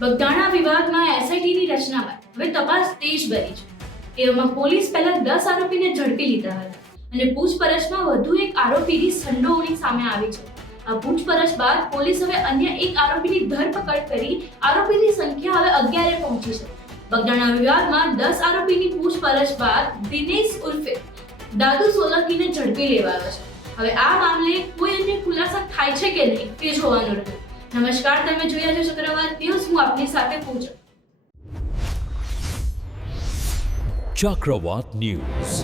બગદાણા વિભાગમાં એસઆઈટીની રચના બાદ હવે તપાસ તેજ બની છે। એવામાં પોલીસ પહેલા 10 આરોપીને ઝડપી લીધા હતા અને પૂછપરછમાં વધુ એક આરોપીની સંડોવણી સામે આવી છે। આ પૂછપરછ બાદ પોલીસ હવે અન્ય એક આરોપીની ધરપકડ કરી આરોપીની સંખ્યા હવે 11 પહોંચી છે। બગદાણા વિભાગમાં 10 આરોપીની પૂછપરછ બાદ દિનેશ ઉર્ફે દાદુ સોલંકીને ઝડપી લેવાયો છે। હવે આ મામલે કોઈ અન્ય ખુલાસા થાય છે કે નહીં તે જોવાનું રહ્યું। નમસ્કાર, તમે જોઈ રહ્યા છો ચક્રવાત ન્યૂઝ। હું આપની સાથે પૂજા। ચક્રવાત ન્યૂઝ।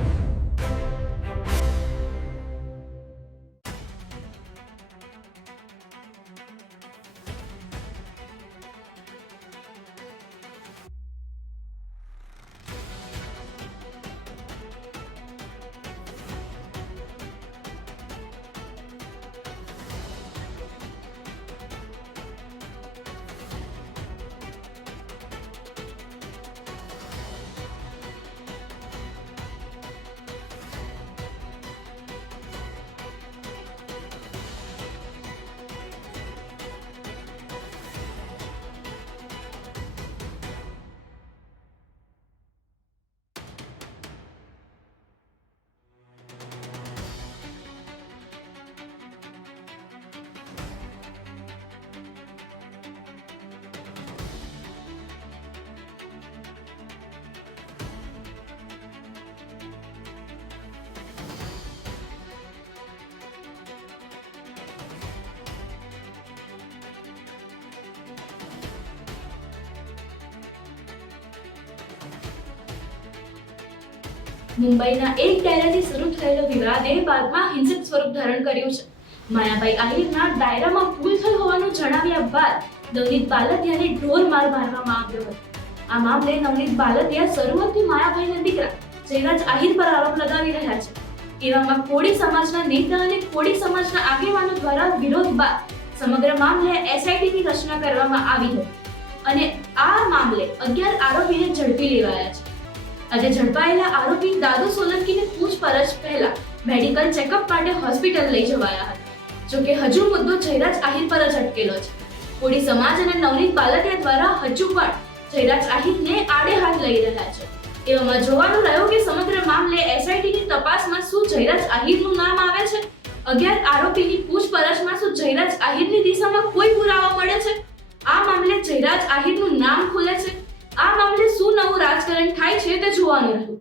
મુંબઈના એક ડાયરાથી શરૂ થયેલો વિવાદે બાદમાં હિંસક સ્વરૂપ ધારણ કર્યું છે। માયાભાઈ આહિરના ડાયરામાં ભૂલ થઈ હોવાનું જણાવ્યા બાદ નવનીત બાલદિયાને ઢોર માર મારવામાં આવ્યો હતો। આ મામલે નવનીત બાલદિયા શરૂઆતથી માયાભાઈના દીકરા જયરાજ આહિર પર આરોપ લગાવી રહ્યા છે। એવામાં કોળી સમાજના નેતા અને કોળી સમાજના આગેવાનો દ્વારા વિરોધ બાદ સમગ્ર મામલે એસઆઈટીની રચના કરવામાં આવી હતી અને આ મામલે 11 આરોપીને ઝડપી લેવાયા છે। આજે ઝડપાયેલા આરોપી દાદુ સોલંકીને પૂછપરછ પહેલા મેડિકલ ચેકઅપ માટે હોસ્પિટલ લઈ જવાયા હતા। જોકે હજુ મુદ્દો જયરાજ આહિર પર જ અટકેલો છે। કોળી સમાજ અને નવનીત બાલદિયા દ્વારા હજુ પણ જયરાજ આહિરને આડે હાથ લઈ રહ્યા છે। એવામાં જોવાનું રહ્યું કે સમગ્ર મામલે એસઆઈટીની તપાસમાં શું જયરાજ આહિરનું નામ આવે છે। 11 આરોપીની પૂછપરછમાં શું જયરાજ આહિરની દિશામાં કોઈ પુરાવા મળે છે। આ મામલે જયરાજ આહિરનું નામ ખુલે છે। આ મામલે શું નવું રાજકારણ થાય છે તે જોવાનું રહ્યું।